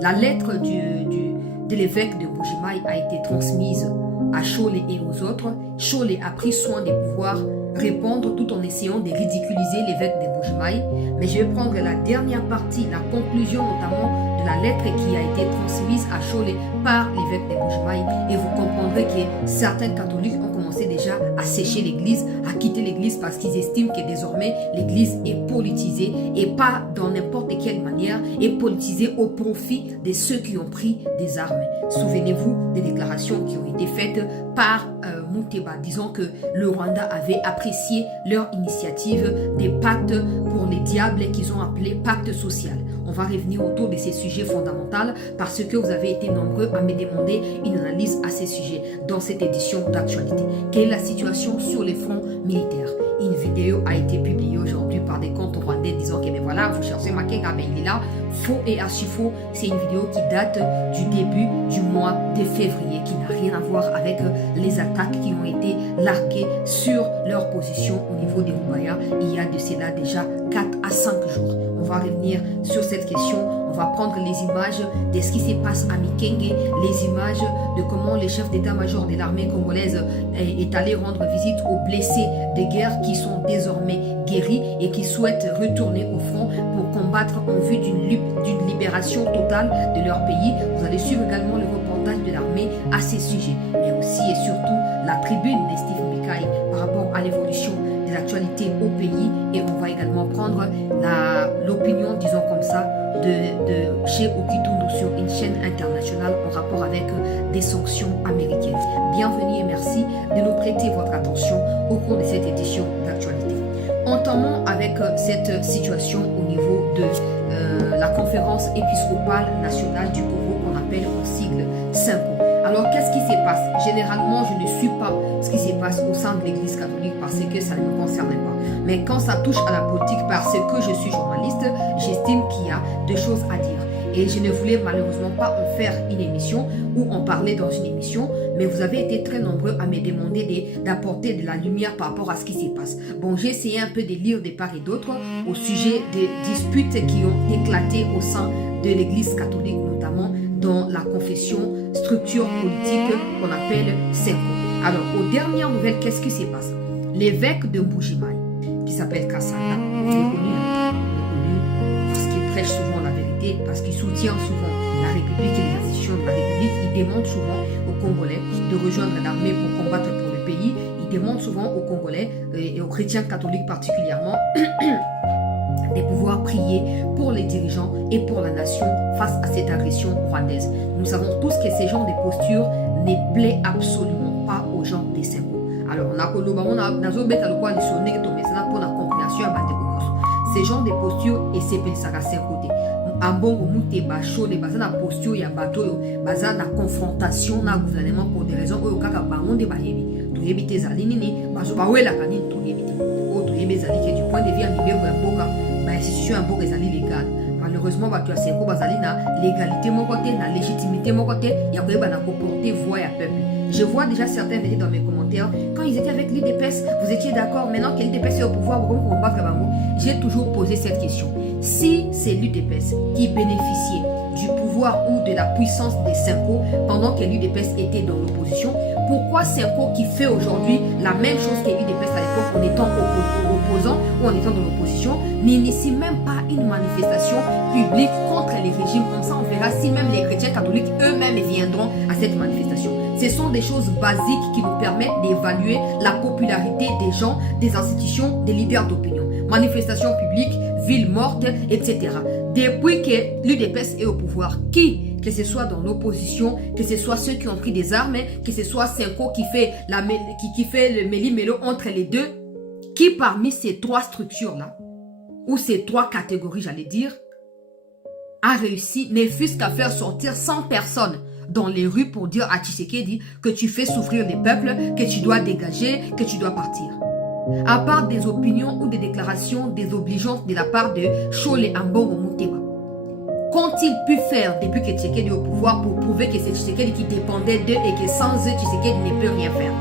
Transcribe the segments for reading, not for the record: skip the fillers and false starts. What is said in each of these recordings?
La lettre de l'évêque de Mbuji-Mayi a été transmise à Chole et aux autres. Chole a pris soin de pouvoir répondre tout en essayant de ridiculiser l'évêque de Mbuji-Mayi. Mais je vais prendre la dernière partie, la conclusion notamment de la lettre qui a été transmise à Chole par l'évêque de Mbuji-Mayi, et vous comprendrez que certains catholiques ont commencé déjà à sécher l'église, à quitter l'église parce qu'ils estiment que désormais l'église est politisée, et pas dans n'importe quelle manière, est politisée au profit de ceux qui ont pris des armes. Souvenez-vous des déclarations qui ont été faites par Muteba, disant que le Rwanda avait apprécié leur initiative des pactes pour les diables qu'ils ont appelé pacte social. On va revenir autour de ces sujets fondamentaux parce que vous avez été nombreux à me demander une analyse à ces sujets dans cette édition d'actualité. Quelle est la situation sur les fronts militaires? Une vidéo a été publiée aujourd'hui par des comptes rwandais disant que mais voilà, vous cherchez Makenga, mais il est là. Faux et archi faux. C'est une vidéo qui date du début du mois de février, qui n'a rien à voir avec les attaques qui ont été larguées sur leur position au niveau des Rubaya il y a de cela déjà 4 à 5 jours. On va revenir sur cette question. On va prendre les images de ce qui se passe à Mikenge, les images de comment le chef d'état-major de l'armée congolaise est allé rendre visite aux blessés de guerre qui sont désormais guéris et qui souhaitent retourner au front pour combattre en vue d'une libération totale de leur pays. Vous allez suivre également le reportage de l'armée à ces sujets, mais aussi et surtout la tribune de Steve Mbikaï par rapport à l'évolution de l'actualité au pays, et on va également prendre l'opinion, disons comme ça, de chez Okitundu sur une chaîne internationale en rapport avec des sanctions américaines. Bienvenue et merci de nous prêter votre attention au cours de cette édition d'actualité. Entamons avec cette situation au niveau de la conférence épiscopale nationale du Congo qu'on appelle en sigle SENCO. Alors, qu'est-ce qui se passe? Généralement, je ne suis pas ce qui se passe au sein de l'Église catholique parce que ça ne me concerne pas. Mais quand ça touche à la politique, parce que je suis journaliste, j'estime qu'il y a des choses à dire. Et je ne voulais malheureusement pas en faire une émission ou en parler dans une émission, mais vous avez été très nombreux à me demander d'apporter de la lumière par rapport à ce qui se passe. Bon, j'ai essayé un peu de lire de part et d'autre au sujet des disputes qui ont éclaté au sein de l'Église catholique, notamment dans la confession structure politique qu'on appelle SENCO. Alors, aux dernières nouvelles, qu'est-ce qui se passe? L'évêque de Mbuji-Mayi, qui s'appelle Kasanda, il est connu parce qu'il prêche souvent la vérité, parce qu'il soutient souvent la République et les institutions de la République. Il demande souvent aux Congolais de rejoindre l'armée pour combattre pour le pays. Il demande souvent aux Congolais et aux chrétiens catholiques particulièrement de pouvoir prier pour les dirigeants et pour la nation face à cette agression rwandaise. Nous savons tous que ces genres de postures ne plaît absolument pas aux gens des SENCO. Alors, ces genres de postures et c'est pour ça que c'est côté. Ambongo Muteba Chole baza na posture ya bato baza na confrontation na gouvernement pour des raisons oyo kaka bangonde bayebi. Toyebi te zali nini bazo bawela kanini toyebi te. O toyebi zali que du point de vue amibeko ya boka ba institution ya boka ezali légal. Malheureusement bato ya SENCO bazali na légalité mon côté, na légitimité mon côté, ya koyeba na comporter voix ya peuple. Je vois déjà certains venir dans mes commentaires. Quand ils étaient avec l'UDPS, vous étiez d'accord. Maintenant que l'UDPS est au pouvoir, vous combattre Kabango. J'ai toujours posé cette question. Si c'est l'UDPS qui bénéficiait du pouvoir ou de la puissance des SENCO pendant que l'UDPS était dans l'opposition, pourquoi SENCO qui fait aujourd'hui la même chose que l'UDPS à l'époque en étant opposant ou en étant dans l'opposition n'initie même pas une manifestation publique contre les régimes? Comme ça, on verra si même les chrétiens catholiques eux-mêmes viendront à cette manifestation. Ce sont des choses basiques qui nous permettent d'évaluer la popularité des gens, des institutions, des leaders d'opinion. Manifestations publiques, villes mortes, etc. Depuis que l'UDPS est au pouvoir, qui, que ce soit dans l'opposition, que ce soit ceux qui ont pris des armes, que ce soit SENCO qui fait le méli-mélo entre les deux, qui parmi ces trois structures-là, ou ces trois catégories, j'allais dire, a réussi, ne fût-ce qu'à faire sortir 100 personnes dans les rues pour dire à Tshisekedi que tu fais souffrir les peuples, que tu dois dégager, que tu dois partir. À part des opinions ou des déclarations désobligeantes de la part de Chole Ambongo Muteba. Qu'ont-ils pu faire depuis que Tshisekedi est au pouvoir pour prouver que c'est Tshisekedi qui dépendait d'eux et que sans eux, Tshisekedi ne peut rien faire?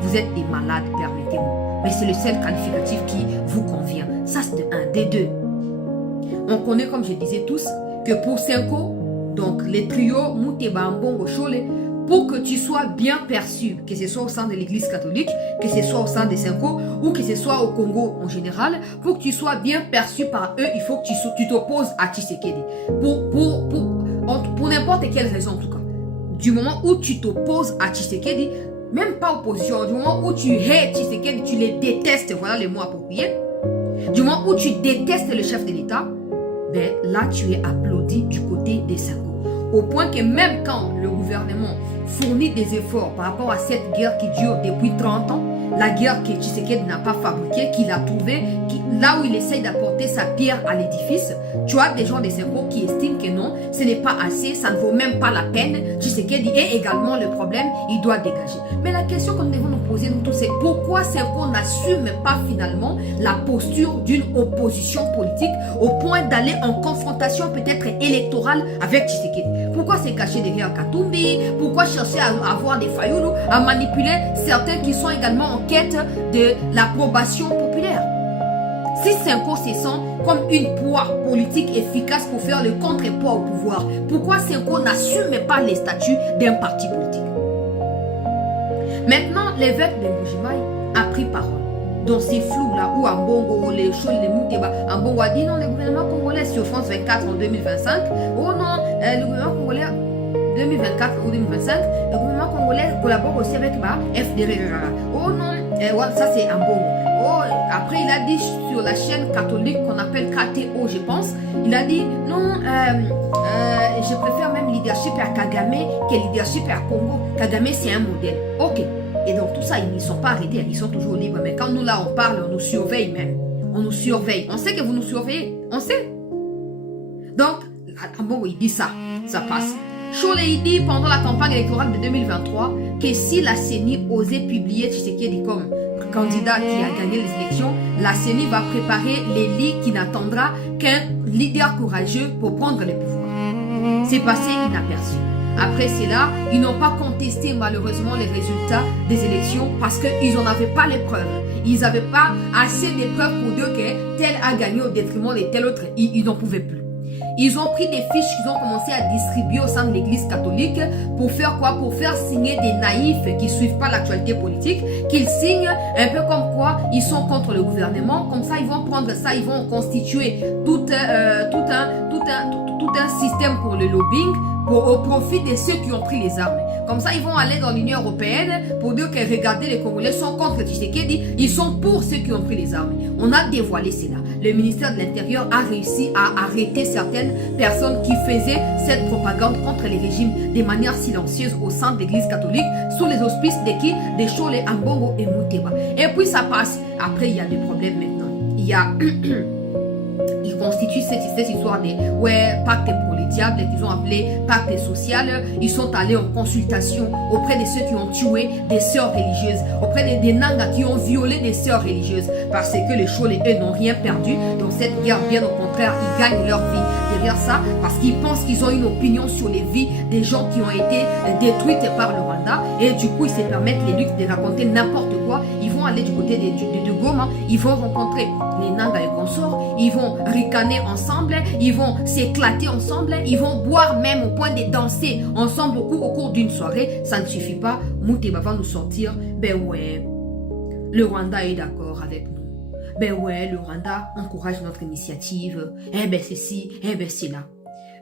Vous êtes des malades, permettez-moi. Mais c'est le seul qualificatif qui vous convient. Ça, c'est de un des deux. On connaît, comme je disais tous, que pour SENCO, Donc, les trios Mouteba Mbongo Chole, pour que tu sois bien perçu, que ce soit au sein de l'église catholique, que ce soit au sein des Cinco, ou que ce soit au Congo en général, pour que tu sois bien perçu par eux, il faut que tu t'opposes à Tshisekedi. Pour n'importe quelle raison en tout cas. Du moment où tu t'opposes à Tshisekedi, même pas opposition, du moment où tu hais Tshisekedi, tu les détestes, voilà les mots appropriés. Du moment où tu détestes le chef de l'État, ben là tu es applaudi du côté des Cinco. Au point que même quand le gouvernement fournit des efforts par rapport à cette guerre qui dure depuis 30 ans, la guerre que Tshisekedi n'a pas fabriquée, qu'il a trouvée, là où il essaye d'apporter sa pierre à l'édifice, tu as des gens des cerveaux qui estiment que non, ce n'est pas assez, ça ne vaut même pas la peine. Tshisekedi est également le problème, il doit dégager. Mais la question que nous devons nous poser, nous tous, c'est pourquoi c'est qu'on n'assume pas finalement la posture d'une opposition politique au point d'aller en confrontation peut-être électorale avec Tshisekedi? Pourquoi se cacher derrière Katumbi? Pourquoi chercher à avoir des faillots, à manipuler certains qui sont également en quête de l'approbation populaire? Si Cinco se sent comme une poids politique efficace pour faire le contrepoids au pouvoir, pourquoi Cinco n'assume pas les statuts d'un parti politique? Maintenant, l'évêque de Mbujimaï a pris parole. Dans ces flous-là, où Ambongo, les choses, les Mouteba, Ambongo a dit non, le gouvernement congolais sur France 24 en 2025, oh non, le gouvernement congolais 2024 ou 2025, le gouvernement congolais collabore aussi avec FDR. Oh non, ça c'est Ambongo. Oh, après il a dit sur la chaîne catholique qu'on appelle KTO, je pense, il a dit non, je préfère même leadership à Kagame que leadership à Congo. Kagame c'est un modèle. Ok. Et donc tout ça, ils ne sont pas arrêtés, ils sont toujours libres. Mais quand nous là, on parle, on nous surveille même. On nous surveille. On sait que vous nous surveillez. On sait. Donc, Ambongo, il dit ça. Ça passe. Chole, il dit pendant la campagne électorale de 2023 que si la CENI osait publier Tshisekedi comme candidat qui a gagné les élections, la CENI va préparer les lits qui n'attendra qu'un leader courageux pour prendre le pouvoir. C'est passé inaperçu. Après cela, ils n'ont pas contesté malheureusement les résultats des élections parce qu'ils n'en avaient pas les preuves. Ils n'avaient pas assez de preuves pour dire que tel a gagné au détriment de tel autre. Ils n'en pouvaient plus. Ils ont pris des fiches qu'ils ont commencé à distribuer au sein de l'église catholique pour faire quoi? Pour faire signer des naïfs qui ne suivent pas l'actualité politique, qu'ils signent un peu comme quoi ils sont contre le gouvernement. Comme ça, ils vont prendre ça, ils vont constituer tout un système pour le lobbying au profit de ceux qui ont pris les armes. Comme ça, ils vont aller dans l'Union européenne pour dire que regardez, les Congolais sont contre Tshisekedi, ils sont pour ceux qui ont pris les armes. On a dévoilé cela. Le ministère de l'Intérieur a réussi à arrêter certaines personnes qui faisaient cette propagande contre les régimes de manière silencieuse au sein de l'église catholique sous les auspices de qui? De Chole, Ambongo et Mouteba. Et puis ça passe. Après, il y a des problèmes maintenant. Il y a... Ils constituent cette histoire de pacte pour les diables qu'ils ont appelé pacte social. Ils sont allés en consultation auprès de ceux qui ont tué des sœurs religieuses, auprès des Nanga qui ont violé des sœurs religieuses, parce que les Chole, eux, n'ont rien perdu dans cette guerre. Bien au contraire, ils gagnent leur vie derrière ça, parce qu'ils pensent qu'ils ont une opinion sur les vies des gens qui ont été détruites par le Rwanda, et du coup ils se permettent les luttes de raconter n'importe quoi. Ils vont aller du côté de Goma, ils vont rencontrer les Nanga et consorts, ils vont ricaner ensemble, ils vont s'éclater ensemble, ils vont boire même au point de danser ensemble au cours d'une soirée. Ça ne suffit pas. Mouteba va nous sortir, ben ouais, le Rwanda est d'accord avec nous. Ben ouais, le Rwanda encourage notre initiative. Eh ben c'est ci, eh ben c'est là.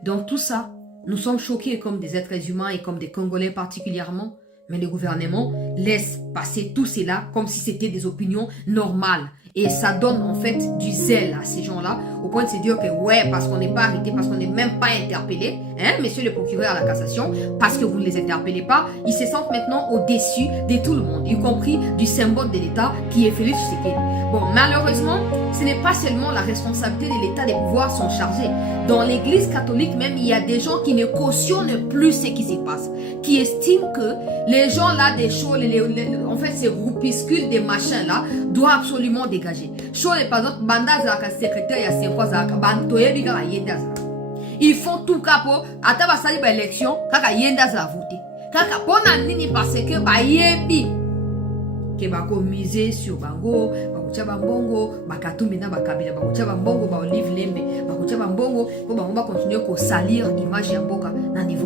Donc tout ça, nous sommes choqués comme des êtres humains et comme des Congolais particulièrement. Mais le gouvernement laisse passer tout cela comme si c'était des opinions normales. Et ça donne en fait du zèle à ces gens-là, au point de se dire que ouais, parce qu'on n'est pas arrêté, parce qu'on n'est même pas interpellé, hein, monsieur le procureur à la cassation, parce que vous ne les interpellez pas, ils se sentent maintenant au-dessus de tout le monde, y compris du symbole de l'État qui est Félix Tshisekedi. Bon, malheureusement, ce n'est pas seulement la responsabilité de l'État de pouvoir s'en charger. Dans l'église catholique même, il y a des gens qui ne cautionnent plus ce qui se passe, qui estiment que les gens là, des choses, en fait ces groupuscules, des machins là, doivent absolument dégager. Chose par exemple, banda zaka secrétaire ya senkwa zaka bantoye bika yenda zaka. Ils font tout capo, ata basali ba élection, kaka yenda za voter. Kaka pona nini parce que ba yebi que ba ko miser sur bango, ba ko bakotia bambongo Bakatumbi na bakabila bakotia bambongo ba Olive Lembe bakotia bambongo po bango ba continuer ko salir image ya mboka na niveau